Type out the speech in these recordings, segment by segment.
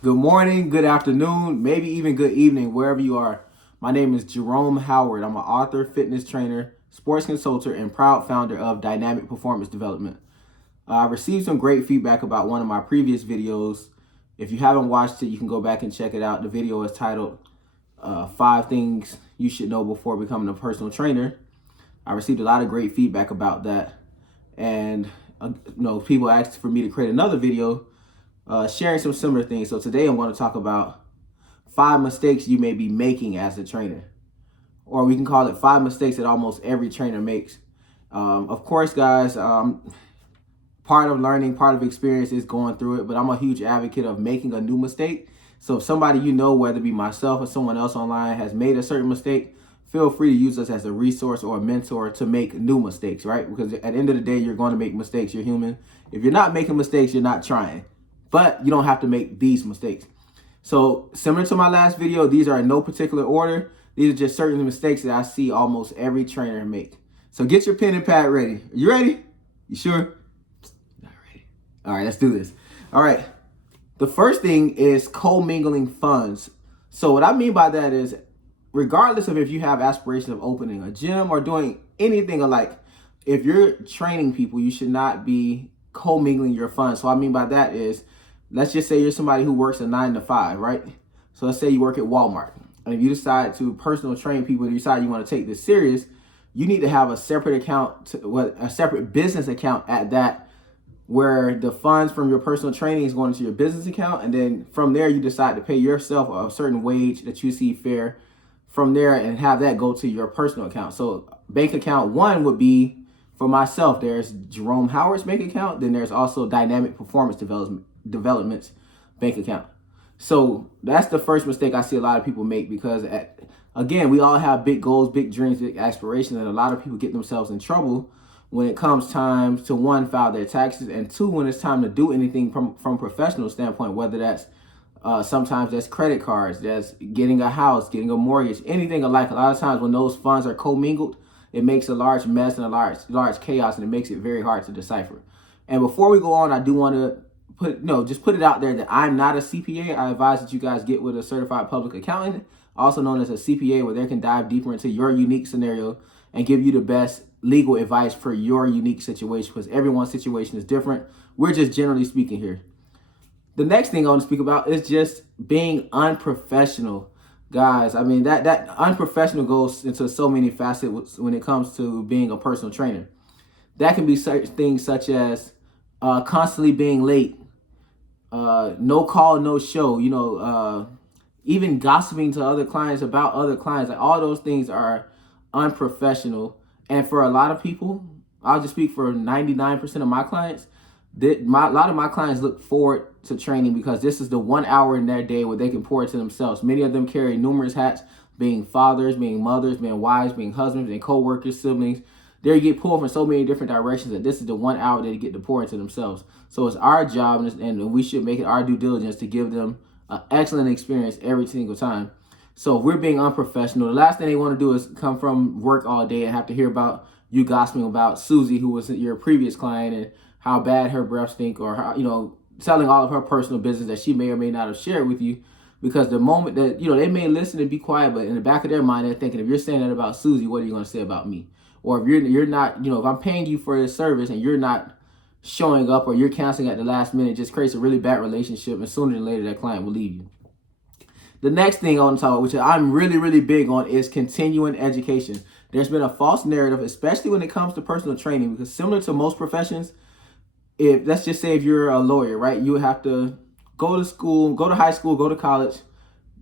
Good morning, good afternoon, maybe even good evening, wherever you are. My name is Jerome Howard. I'm an author, fitness trainer, sports consultant, and proud founder of Dynamic Performance Development. I received some great feedback about one of my previous videos. If you haven't watched it, you can go back and check it out. The video is titled 5 Things You Should Know Before Becoming a Personal Trainer. I received a lot of great feedback about that. And people asked for me to create another video sharing some similar things. So today I'm going to talk about 5 mistakes you may be making as a trainer, or we can call it 5 mistakes that almost every trainer makes. Of course, guys, part of learning, part of experience is going through it, but I'm a huge advocate of making a new mistake. So if somebody whether it be myself or someone else online, has made a certain mistake, feel free to use us as a resource or a mentor to make new mistakes, right? Because at the end of the day, you're going to make mistakes. You're human. If you're not making mistakes, you're not trying. But you don't have to make these mistakes. So similar to my last video, these are in no particular order. These are just certain mistakes that I see almost every trainer make. So get your pen and pad ready. Are you ready? You sure? Not ready. All right, let's do this. All right. The first thing is commingling funds. So what I mean by that is, regardless of if you have aspirations of opening a gym or doing anything alike, if you're training people, you should not be commingling your funds. So what I mean by that is, let's just say you're somebody who works a 9 to 5, right? So let's say you work at Walmart, and if you decide to personal train people and you decide you want to take this serious, you need to have a separate account, a separate business account at that, where the funds from your personal training is going into your business account, and then from there you decide to pay yourself a certain wage that you see fair from there, and have that go to your personal account. So bank account one would be, for myself, there's Jerome Howard's bank account, then there's also Dynamic Performance Development's bank account. So that's the first mistake I see a lot of people make, because again, we all have big goals, big dreams, big aspirations, and a lot of people get themselves in trouble when it comes time to, one, file their taxes, and two, when it's time to do anything from a professional standpoint, whether that's sometimes that's credit cards, that's getting a house, getting a mortgage, anything alike. A lot of times when those funds are commingled, it makes a large mess and a large chaos, and it makes it very hard to decipher. And before we go on, I do want to put it out there that I'm not a CPA. I advise that you guys get with a certified public accountant, also known as a CPA, where they can dive deeper into your unique scenario and give you the best legal advice for your unique situation, because everyone's situation is different. We're just generally speaking here. The next thing I want to speak about is just being unprofessional. Guys, I mean, that unprofessional goes into so many facets when it comes to being a personal trainer. That can be things such as constantly being late, no call, no show, even gossiping to other clients about other clients. Like, all those things are unprofessional. And for a lot of people, I'll just speak for 99% of my clients, a lot of my clients look forward to training because this is the 1 hour in their day where they can pour it to themselves. Many of them carry numerous hats, being fathers, being mothers, being wives, being husbands, being co-workers, siblings. They get pulled from so many different directions that this is the 1 hour they get to pour into themselves. So it's our job, and we should make it our due diligence to give them an excellent experience every single time. So if we're being unprofessional, the last thing they want to do is come from work all day and have to hear about you gossiping about Susie, who was your previous client, and how bad her breath stink, or how, telling all of her personal business that she may or may not have shared with you. Because the moment that, they may listen and be quiet, but in the back of their mind, they're thinking, if you're saying that about Susie, what are you going to say about me? Or if you're not, if I'm paying you for this service and you're not showing up, or you're canceling at the last minute, it just creates a really bad relationship, and sooner than later that client will leave you. The next thing I want to talk about, which I'm really, really big on, is continuing education. There's been a false narrative, especially when it comes to personal training, because similar to most professions, let's just say if you're a lawyer, right, you would have to go to school, go to high school, go to college,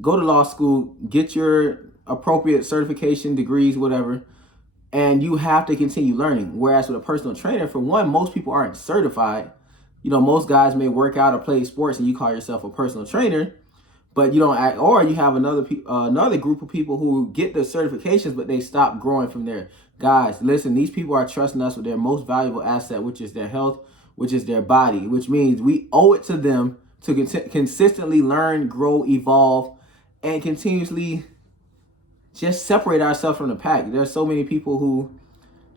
go to law school, get your appropriate certification, degrees, whatever, and you have to continue learning. Whereas with a personal trainer, for one, most people aren't certified. Most guys may work out or play sports, and you call yourself a personal trainer, but you don't act, or you have another group of people who get the certifications, but they stop growing from there. Guys, listen, these people are trusting us with their most valuable asset, which is their health, which is their body, which means we owe it to them to consistently learn, grow, evolve, and continuously just separate ourselves from the pack. There's so many people who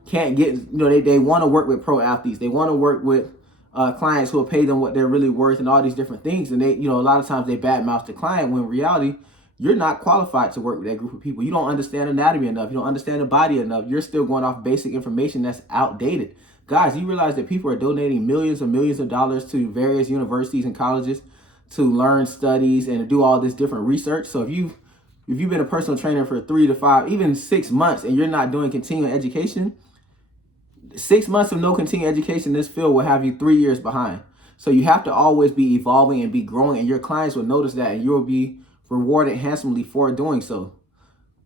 can't get, they want to work with pro athletes. They want to work with clients who will pay them what they're really worth and all these different things. And they, a lot of times they badmouth the client when in reality, you're not qualified to work with that group of people. You don't understand anatomy enough. You don't understand the body enough. You're still going off basic information that's outdated. Guys, you realize that people are donating millions and millions of dollars to various universities and colleges to learn studies and to do all this different research. So if you've been a personal trainer for 3 to 5, even 6 months, and you're not doing continuing education, 6 months of no continuing education in this field will have you 3 years behind. So you have to always be evolving and be growing, and your clients will notice that, and you'll be rewarded handsomely for doing so.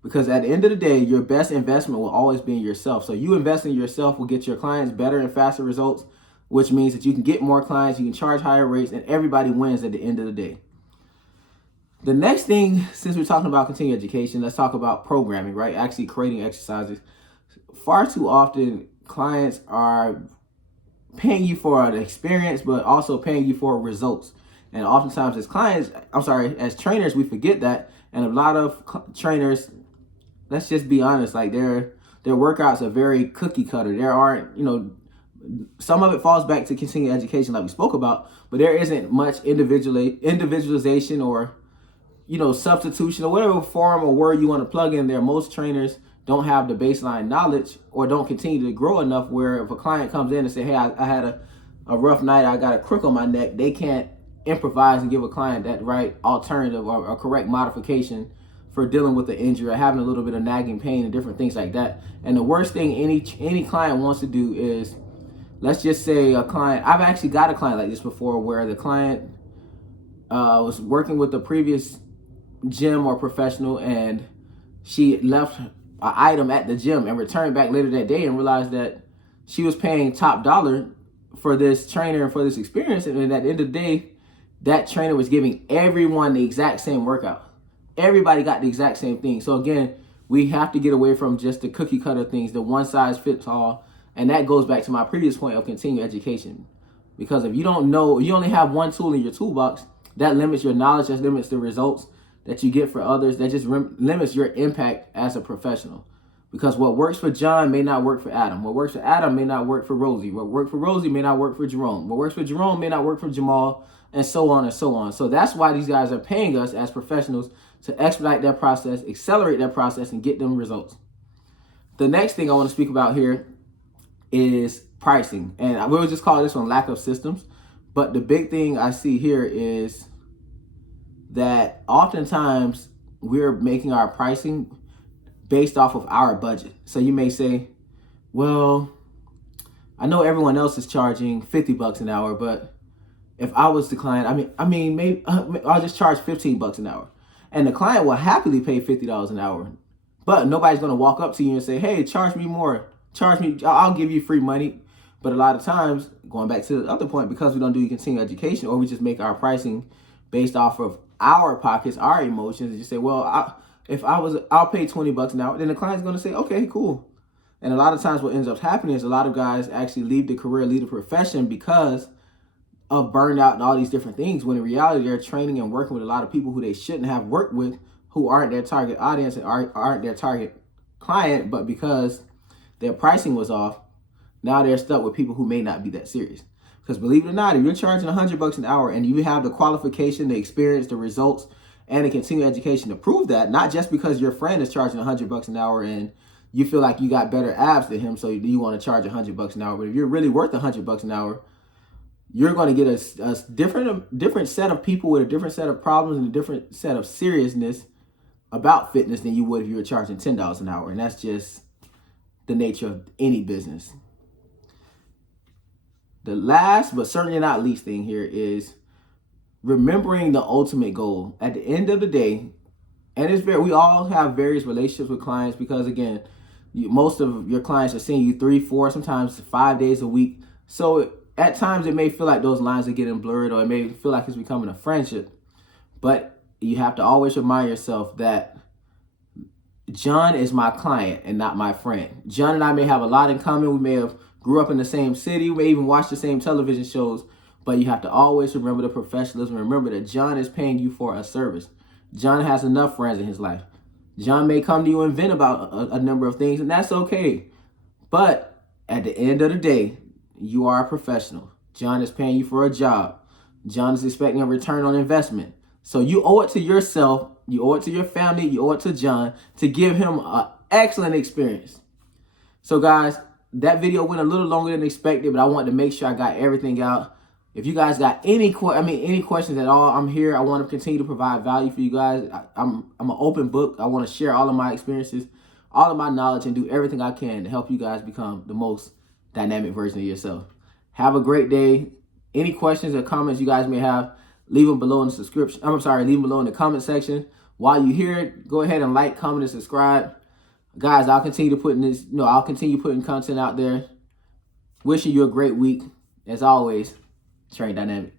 Because at the end of the day, your best investment will always be in yourself. So you invest in yourself will get your clients better and faster results, which means that you can get more clients, you can charge higher rates, and everybody wins at the end of the day. The next thing, since we're talking about continuing education, let's talk about programming, right? Actually creating exercises. Far too often, clients are paying you for an experience, but also paying you for results. And oftentimes as trainers, we forget that. And a lot of trainers, let's just be honest, like their workouts are very cookie cutter. There aren't, some of it falls back to continuing education like we spoke about, but there isn't much individualization or, substitution or whatever form or word you want to plug in there. Most trainers don't have the baseline knowledge or don't continue to grow enough where if a client comes in and say, hey, I had a rough night, I got a crook on my neck, they can't improvise and give a client that right alternative or a correct modification for dealing with the injury or having a little bit of nagging pain and different things like that. And the worst thing any client wants to do is, let's just say a client, I've actually got a client like this before where the client was working with the previous gym or professional, and she left an item at the gym and returned back later that day and realized that she was paying top dollar for this trainer and for this experience. And at the end of the day, that trainer was giving everyone the exact same workout. Everybody got the exact same thing. So again, we have to get away from just the cookie cutter things, the one size fits all. And that goes back to my previous point of continuing education. Because if you don't know, you only have one tool in your toolbox, that limits your knowledge, that limits the results that you get for others, that just limits your impact as a professional. Because what works for John may not work for Adam. What works for Adam may not work for Rosie. What worked for Rosie may not work for Jerome. What works for Jerome may not work for Jamal, and so on and so on. So that's why these guys are paying us as professionals to expedite that process, accelerate that process, and get them results. The next thing I want to speak about here is pricing. And we'll just call this one lack of systems. But the big thing I see here is that oftentimes we're making our pricing based off of our budget. So you may say, well, I know everyone else is charging $50 an hour, but if I was the client, maybe I'll just charge $15 an hour. And the client will happily pay $50 an hour. But nobody's going to walk up to you and say, hey, charge me more. Charge me, I'll give you free money. But a lot of times, going back to the other point, because we don't do continuing education, or we just make our pricing based off of our pockets, our emotions, and just say, well, I'll pay $20 an hour. Then the client's going to say, okay, cool. And a lot of times what ends up happening is a lot of guys actually leave the career, leave the profession because of burnout and all these different things, when in reality, they're training and working with a lot of people who they shouldn't have worked with, who aren't their target audience and aren't their target client, but because their pricing was off, now they're stuck with people who may not be that serious. Because believe it or not, if you're charging $100 an hour and you have the qualification, the experience, the results, and the continuing education to prove that, not just because your friend is charging $100 an hour and you feel like you got better abs than him, so you want to charge $100 an hour. But if you're really worth $100 an hour, you're going to get a different set of people with a different set of problems and a different set of seriousness about fitness than you would if you were charging $10 an hour. And that's just the nature of any business. The last, but certainly not least thing here is remembering the ultimate goal. At the end of the day, and we all have various relationships with clients because, again, most of your clients are seeing you 3, 4, sometimes 5 days a week. So at times it may feel like those lines are getting blurred, or it may feel like it's becoming a friendship. But you have to always remind yourself that John is my client and not my friend. John and I may have a lot in common. We may have grew up in the same city. We may even watch the same television shows. But you have to always remember the professionalism. Remember that John is paying you for a service. John has enough friends in his life. John may come to you and vent about a number of things, and that's okay. But at the end of the day, you are a professional. John is paying you for a job. John is expecting a return on investment. So you owe it to yourself, you owe it to your family, you owe it to John to give him an excellent experience. So guys, that video went a little longer than expected, but I wanted to make sure I got everything out. If you guys got any questions at all, I'm here. I want to continue to provide value for you guys. I'm an open book. I want to share all of my experiences, all of my knowledge, and do everything I can to help you guys become the most dynamic version of yourself. Have a great day. Any questions or comments you guys may have, leave them below in the leave them below in the comment section. While you're here, go ahead and like, comment, and subscribe. Guys, I'll continue putting content out there. Wishing you a great week. As always, train dynamic.